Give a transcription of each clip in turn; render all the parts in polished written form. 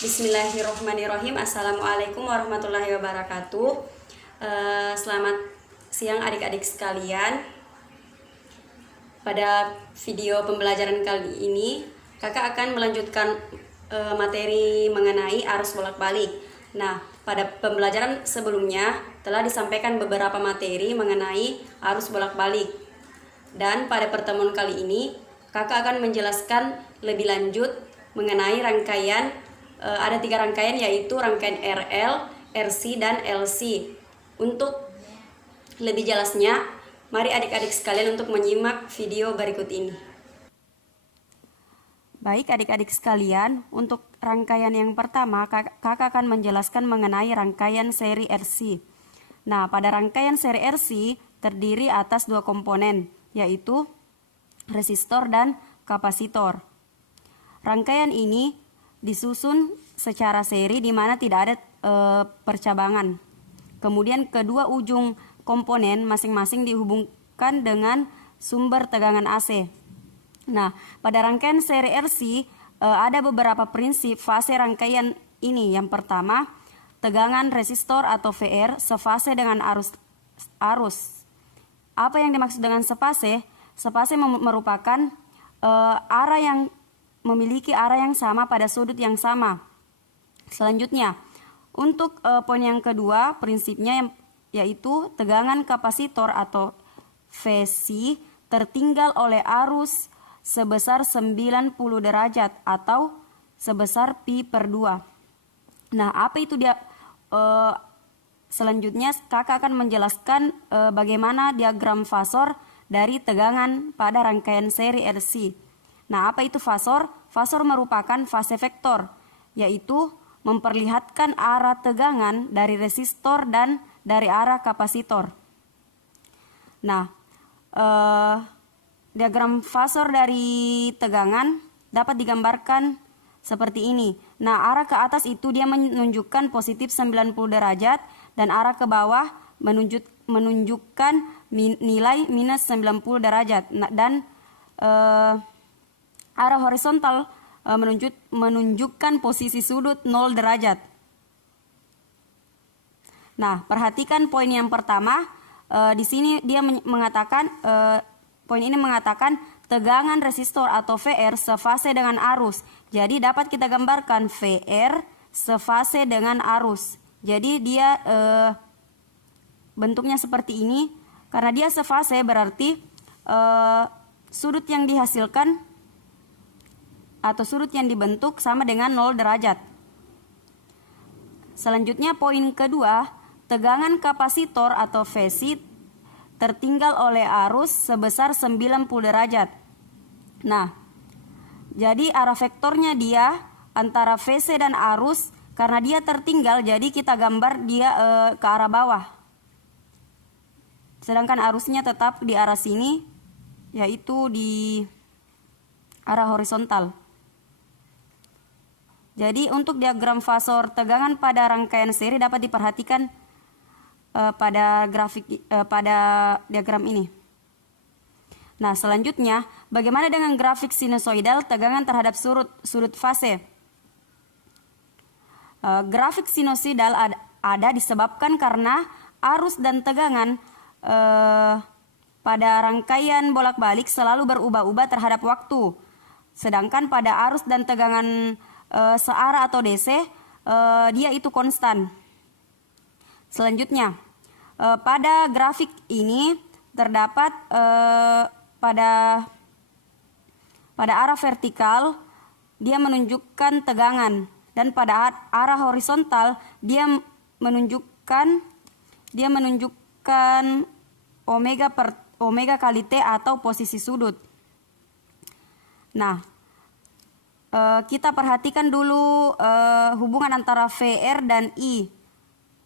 Bismillahirrohmanirrohim. Assalamualaikum warahmatullahi wabarakatuh. Selamat siang adik-adik sekalian. Pada video pembelajaran kali ini, kakak akan melanjutkan materi mengenai arus bolak-balik. Nah, pada pembelajaran sebelumnya telah disampaikan beberapa materi mengenai arus bolak-balik. Dan pada pertemuan kali ini, kakak akan menjelaskan lebih lanjut mengenai rangkaian. Ada 3 rangkaian, yaitu rangkaian RL, RC, dan LC. Untuk lebih jelasnya, mari adik-adik sekalian untuk menyimak video berikut ini. Baik adik-adik sekalian, untuk rangkaian yang pertama, kakak akan menjelaskan mengenai rangkaian seri RC. Nah, pada rangkaian seri RC terdiri atas 2 komponen, yaitu resistor dan kapasitor. Rangkaian ini disusun secara seri di mana tidak ada percabangan. Kemudian kedua ujung komponen masing-masing dihubungkan dengan sumber tegangan AC. Nah, pada rangkaian seri RC ada beberapa prinsip fase rangkaian ini. Yang pertama, tegangan resistor atau VR sefase dengan arus. Apa yang dimaksud dengan sefase? Sefase merupakan arah yang memiliki arah yang sama pada sudut yang sama. Selanjutnya, untuk poin yang kedua, prinsipnya yaitu tegangan kapasitor atau VC tertinggal oleh arus sebesar 90 derajat atau sebesar pi/2. Nah, apa itu dia? Selanjutnya kakak akan menjelaskan bagaimana diagram fasor dari tegangan pada rangkaian seri RC. Nah, apa itu fasor? Fasor merupakan fase vektor, yaitu memperlihatkan arah tegangan dari resistor dan dari arah kapasitor. Nah, diagram fasor dari tegangan dapat digambarkan seperti ini. Nah, arah ke atas itu dia menunjukkan positif 90 derajat dan arah ke bawah menunjukkan nilai minus 90 derajat. Nah, dan arah horizontal menunjukkan posisi sudut 0 derajat. Nah, perhatikan poin yang pertama. Di sini dia mengatakan, poin ini mengatakan tegangan resistor atau VR sefase dengan arus. Jadi dapat kita gambarkan VR sefase dengan arus. Jadi dia bentuknya seperti ini. Karena dia sefase berarti sudut yang dihasilkan atau sudut yang dibentuk sama dengan 0 derajat. Selanjutnya poin kedua, tegangan kapasitor atau VC tertinggal oleh arus sebesar 90 derajat. Nah, jadi arah vektornya dia antara VC dan arus, karena dia tertinggal jadi kita gambar dia ke arah bawah. Sedangkan arusnya tetap di arah sini, yaitu di arah horizontal. Jadi untuk diagram fasor tegangan pada rangkaian seri dapat diperhatikan pada diagram ini. Nah, selanjutnya bagaimana dengan grafik sinusoidal tegangan terhadap sudut fase? Grafik sinusoidal ada disebabkan karena arus dan tegangan pada rangkaian bolak-balik selalu berubah-ubah terhadap waktu. Sedangkan pada arus dan tegangan searah atau DC, dia itu konstan. Selanjutnya, pada grafik ini terdapat pada arah vertikal dia menunjukkan tegangan, dan pada arah horizontal dia menunjukkan omega kali T atau posisi sudut. Nah, kita perhatikan dulu hubungan antara VR dan I.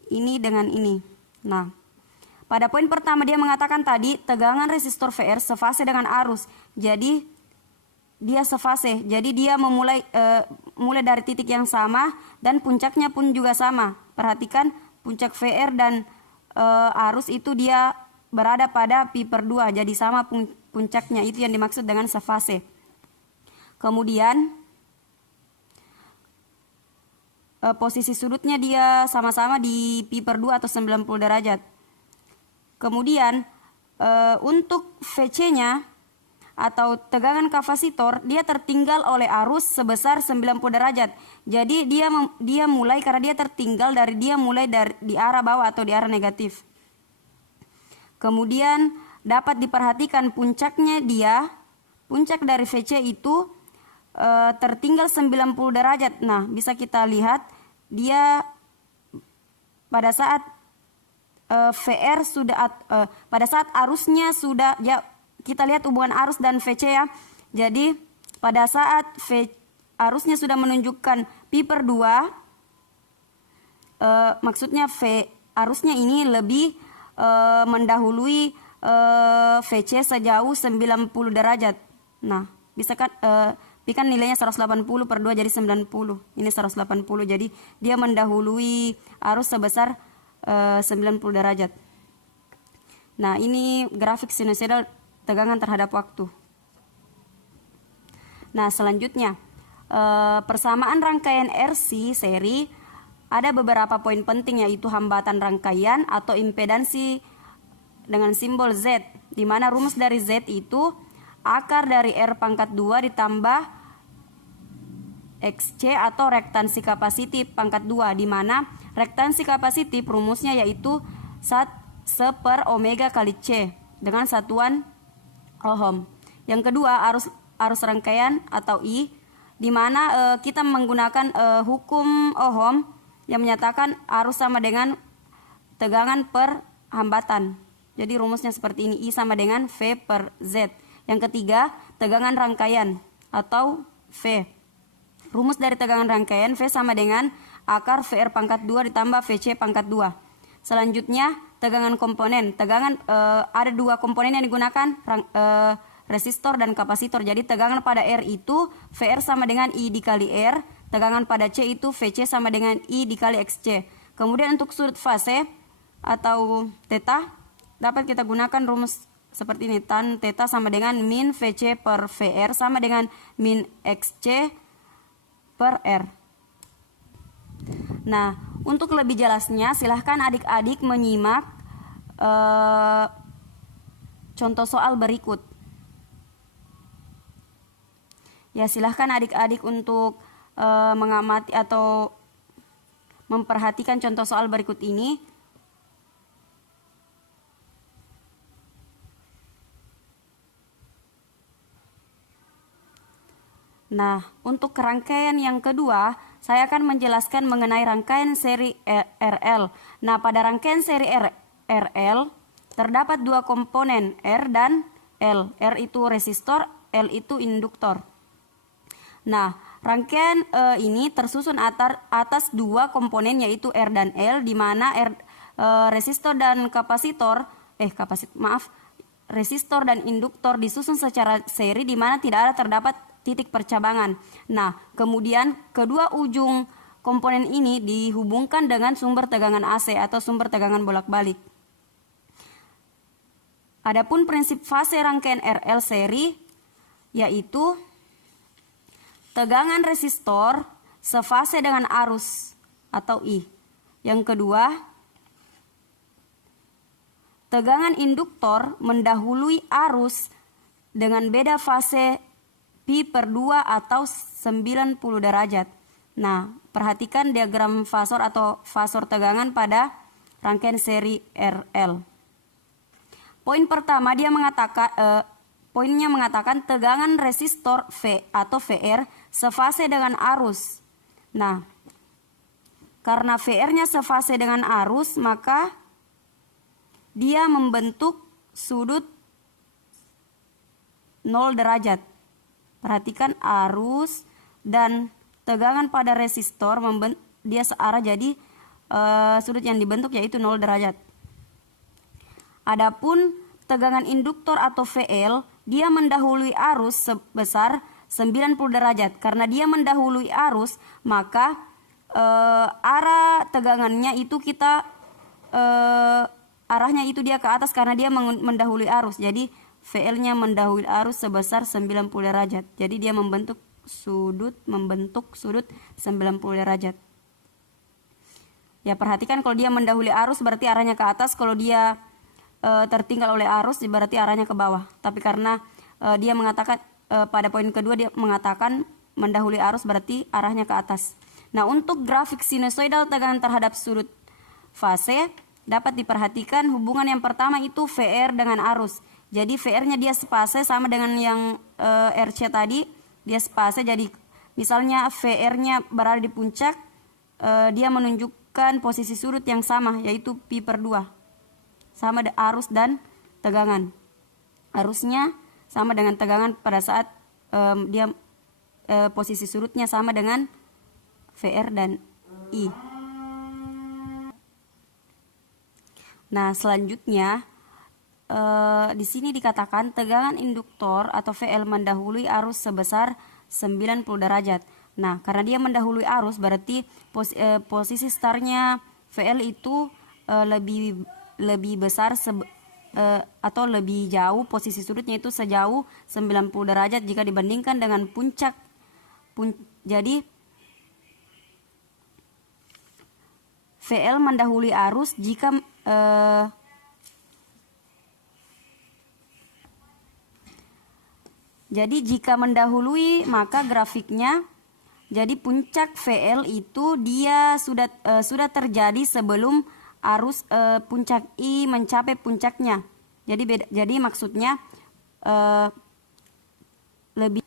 Ini dengan ini. Nah, pada poin pertama dia mengatakan tadi tegangan resistor VR sefase dengan arus. Jadi dia sefase. Jadi dia mulai dari titik yang sama dan puncaknya pun juga sama. Perhatikan puncak VR dan arus itu dia berada pada pi/2. Jadi sama puncaknya, itu yang dimaksud dengan sefase. Kemudian posisi sudutnya dia sama-sama di pi per 2 atau 90 derajat. Kemudian untuk VC-nya atau tegangan kapasitor, dia tertinggal oleh arus sebesar 90 derajat. Jadi dia mulai, karena dia tertinggal dia mulai dari di arah bawah atau di arah negatif. Kemudian dapat diperhatikan puncak dari VC itu tertinggal 90 derajat. Nah, bisa kita lihat dia pada saat VR sudah pada saat arusnya sudah, ya kita lihat hubungan arus dan VC ya. Jadi pada saat arusnya sudah menunjukkan pi per 2, maksudnya arusnya ini lebih mendahului VC sejauh 90 derajat. Nah, bisa kan pi kan nilainya 180 per 2 jadi 90. Ini 180. Jadi dia mendahului arus sebesar 90 derajat. Nah, ini grafik sinusoidal tegangan terhadap waktu. Nah, selanjutnya persamaan rangkaian RC seri ada beberapa poin penting, yaitu hambatan rangkaian atau impedansi dengan simbol Z, di mana rumus dari Z itu akar dari R pangkat 2 ditambah XC atau rektansi kapasitif pangkat 2, di mana rektansi kapasitif rumusnya yaitu 1/omega kali C dengan satuan ohm. Yang kedua, arus rangkaian atau I, di mana kita menggunakan hukum Ohm yang menyatakan arus sama dengan tegangan per hambatan. Jadi rumusnya seperti ini, I sama dengan V per Z. Yang ketiga, tegangan rangkaian atau V. Rumus dari tegangan rangkaian V sama dengan akar VR pangkat 2 ditambah VC pangkat 2. Selanjutnya, tegangan komponen. Ada dua komponen yang digunakan, resistor dan kapasitor. Jadi tegangan pada R itu VR sama dengan I dikali R. Tegangan pada C itu VC sama dengan I dikali XC. Kemudian untuk sudut fase atau theta, dapat kita gunakan rumus seperti ini. Tan theta sama dengan min VC per VR sama dengan min XC per R. Nah, untuk lebih jelasnya silahkan adik-adik menyimak contoh soal berikut. Ya, silahkan adik-adik untuk mengamati atau memperhatikan contoh soal berikut ini. Nah, untuk rangkaian yang kedua, saya akan menjelaskan mengenai rangkaian seri RL. Nah, pada rangkaian seri RL terdapat dua komponen, R dan L. R itu resistor, L itu induktor. Nah, rangkaian ini tersusun atas dua komponen, yaitu R dan L, di mana resistor dan resistor dan induktor disusun secara seri, di mana tidak terdapat titik percabangan. Nah, kemudian kedua ujung komponen ini dihubungkan dengan sumber tegangan AC atau sumber tegangan bolak-balik. Adapun prinsip fase rangkaian RL seri yaitu tegangan resistor sefase dengan arus atau I. Yang kedua, tegangan induktor mendahului arus dengan beda fase pi per 2 atau 90 derajat. Nah, perhatikan diagram fasor atau fasor tegangan pada rangkaian seri RL. Poin pertama poinnya mengatakan tegangan resistor V atau VR sefase dengan arus. Nah, karena VR-nya sefase dengan arus, maka dia membentuk sudut 0 derajat. Perhatikan arus dan tegangan pada resistor dia searah, jadi sudut yang dibentuk yaitu 0 derajat. Adapun tegangan induktor atau VL, dia mendahului arus sebesar 90 derajat. Karena dia mendahului arus, maka arah tegangannya itu arahnya itu dia ke atas karena dia mendahului arus. Jadi VL-nya mendahului arus sebesar 90 derajat. Jadi dia membentuk sudut 90 derajat. Ya perhatikan kalau dia mendahului arus berarti arahnya ke atas, kalau dia tertinggal oleh arus berarti arahnya ke bawah. Tapi karena dia mengatakan pada poin kedua dia mengatakan mendahului arus berarti arahnya ke atas. Nah, untuk grafik sinusoidal tegangan terhadap sudut fase dapat diperhatikan hubungan yang pertama itu VR dengan arus. Jadi VR-nya dia spase sama dengan yang RC tadi, dia spase. Jadi misalnya VR-nya berada di puncak, dia menunjukkan posisi sudut yang sama yaitu pi per 2. Sama arus dan tegangan. Arusnya sama dengan tegangan pada saat dia posisi sudutnya sama dengan VR dan I. Nah, selanjutnya di sini dikatakan tegangan induktor atau VL mendahului arus sebesar 90 derajat. Nah, karena dia mendahului arus berarti posisi startnya VL itu lebih besar atau lebih jauh, posisi sudutnya itu sejauh 90 derajat jika dibandingkan dengan puncak. Jadi VL mendahului arus jika jadi jika mendahului maka grafiknya jadi puncak VL itu dia sudah terjadi sebelum arus puncak I mencapai puncaknya. Jadi maksudnya lebih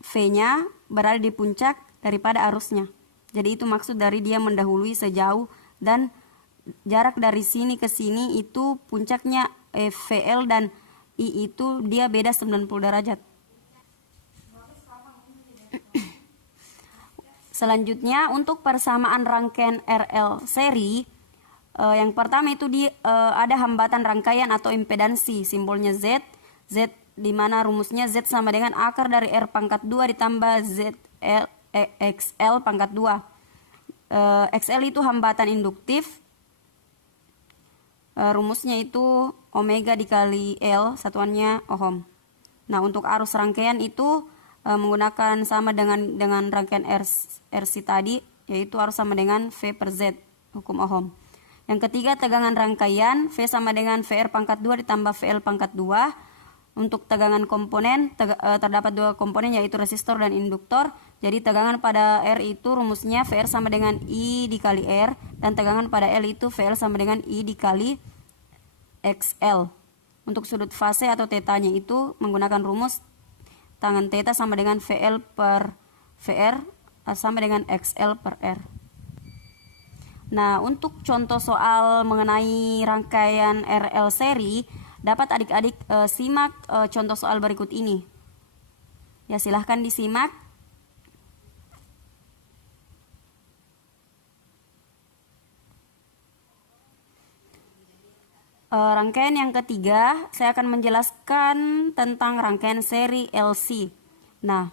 V-nya berada di puncak daripada arusnya. Jadi itu maksud dari dia mendahului sejauh, dan jarak dari sini ke sini itu puncaknya VL dan I itu dia beda 90 derajat. Selanjutnya untuk persamaan rangkaian RL seri, yang pertama itu ada hambatan rangkaian atau impedansi, simbolnya Z di mana rumusnya Z sama dengan akar dari R pangkat 2 ditambah XL pangkat 2. XL itu hambatan induktif, rumusnya itu omega dikali L, satuannya ohm. Nah, untuk arus rangkaian itu menggunakan sama dengan rangkaian RC tadi, yaitu arus sama dengan V per Z, hukum ohm. Yang ketiga, tegangan rangkaian V sama dengan VR pangkat 2 ditambah VL pangkat 2. Untuk tegangan komponen terdapat dua komponen yaitu resistor dan induktor. Jadi tegangan pada R itu rumusnya VR sama dengan I dikali R, dan tegangan pada L itu VL sama dengan I dikali XL. Untuk sudut fase atau tetanya itu menggunakan rumus tangan theta sama dengan VL per VR sama dengan XL per R. Nah, untuk contoh soal mengenai rangkaian RL seri, dapat adik-adik simak contoh soal berikut ini. Ya, silahkan disimak. Rangkaian yang ketiga, saya akan menjelaskan tentang rangkaian seri LC. Nah,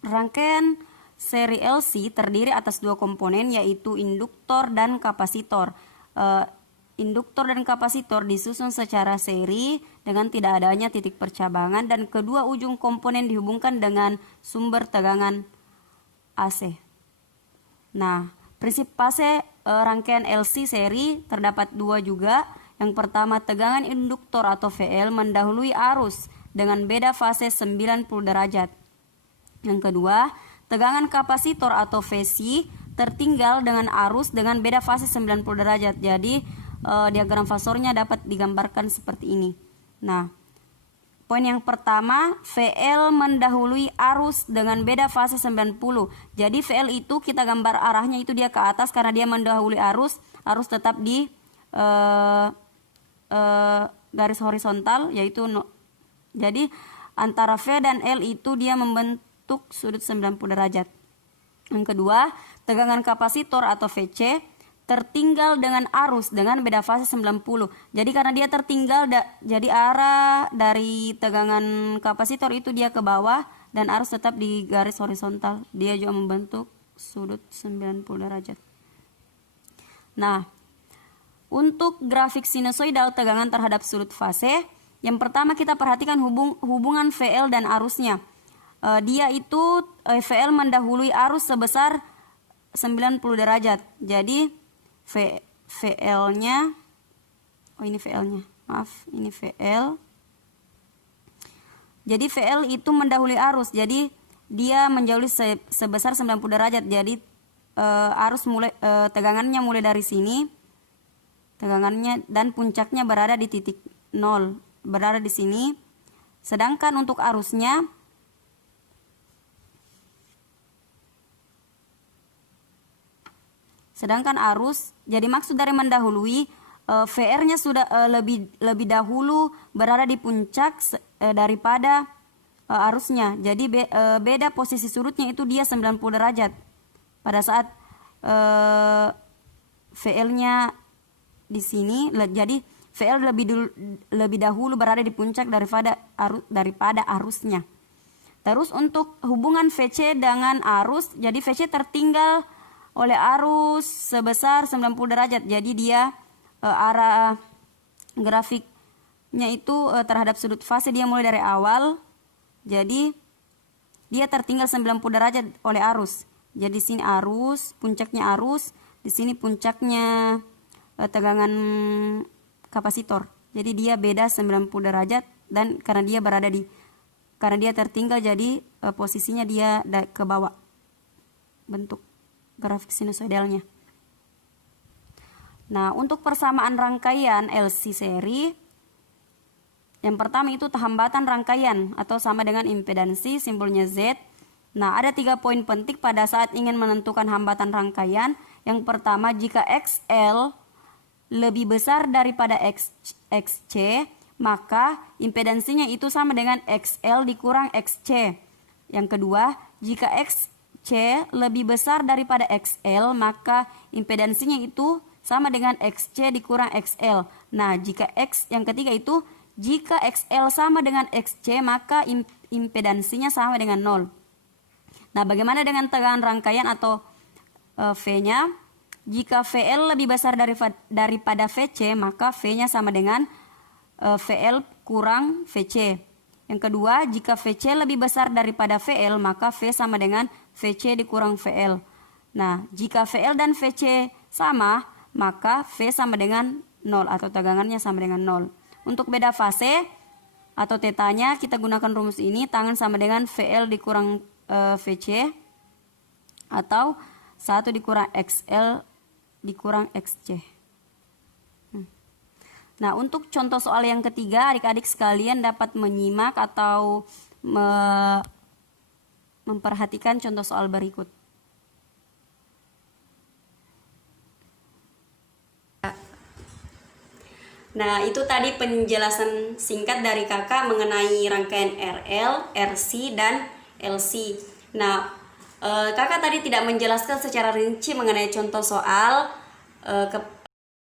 rangkaian seri LC terdiri atas dua komponen yaitu induktor dan kapasitor. Induktor dan kapasitor disusun secara seri dengan tidak adanya titik percabangan, dan kedua ujung komponen dihubungkan dengan sumber tegangan AC. Nah, prinsip fase rangkaian LC seri terdapat dua juga. Yang pertama, tegangan induktor atau VL mendahului arus dengan beda fase 90 derajat. Yang kedua, tegangan kapasitor atau VC tertinggal dengan arus dengan beda fase 90 derajat. Jadi diagram fasornya dapat digambarkan seperti ini. Nah, poin yang pertama, VL mendahului arus dengan beda fase 90. Jadi VL itu kita gambar arahnya itu dia ke atas karena dia mendahului arus tetap di garis horizontal, yaitu jadi antara V dan L itu dia membentuk sudut 90 derajat. Yang kedua, tegangan kapasitor atau VC tertinggal dengan arus dengan beda fase 90. Jadi karena dia tertinggal, jadi arah dari tegangan kapasitor itu dia ke bawah dan arus tetap di garis horizontal. Dia juga membentuk sudut 90 derajat. Nah, untuk grafik sinusoidal tegangan terhadap sudut fase, yang pertama kita perhatikan hubungan VL dan arusnya. Dia itu VL mendahului arus sebesar 90 derajat. Jadi VL-nya, oh ini VL-nya, maaf, ini VL. Jadi VL itu mendahului arus, jadi dia menjauhi sebesar 90 derajat. Jadi arus mulai tegangannya mulai dari sini, tegangannya dan puncaknya berada di titik 0, berada di sini. Sedangkan untuk arusnya jadi maksud dari mendahului, VR-nya sudah lebih dahulu berada di puncak daripada arusnya. Jadi beda posisi surutnya itu dia 90 derajat pada saat VL-nya di sini. Jadi VL lebih dahulu berada di puncak daripada arusnya. Terus untuk hubungan VC dengan arus, jadi VC tertinggal oleh arus sebesar 90 derajat. Jadi dia arah grafiknya itu terhadap sudut fase dia mulai dari awal. Jadi dia tertinggal 90 derajat oleh arus. Jadi sini arus, puncaknya arus, di sini puncaknya tegangan kapasitor. Jadi dia beda 90 derajat, dan karena dia tertinggal, jadi posisinya dia ke bawah. Bentuk grafik sinusoidalnya. Nah, untuk persamaan rangkaian LC seri, yang pertama itu hambatan rangkaian atau sama dengan impedansi, simbolnya Z. Nah, ada 3 poin penting pada saat ingin menentukan hambatan rangkaian. Yang pertama, jika XL lebih besar daripada XC, maka impedansinya itu sama dengan XL dikurang XC. Yang kedua, jika XC lebih besar daripada XL, maka impedansinya itu sama dengan XC dikurang XL. Nah, yang ketiga itu, jika XL sama dengan XC, maka impedansinya sama dengan 0. Nah, bagaimana dengan tegangan rangkaian atau V-nya? Jika VL lebih besar daripada VC, maka V-nya sama dengan VL kurang VC. Yang kedua, jika VC lebih besar daripada VL, maka V sama dengan VC dikurang VL. Nah, jika VL dan VC sama, maka V sama dengan 0 atau tegangannya sama dengan 0. Untuk beda fase atau tetanya, kita gunakan rumus ini, tangan sama dengan VL dikurang VC atau 1 dikurang XL dikurang XC. Nah, untuk contoh soal yang ketiga, adik-adik sekalian dapat menyimak atau memperhatikan contoh soal berikut. Nah, itu tadi penjelasan singkat dari kakak mengenai rangkaian RL, RC, dan LC. Nah, kakak tadi tidak menjelaskan secara rinci mengenai contoh soal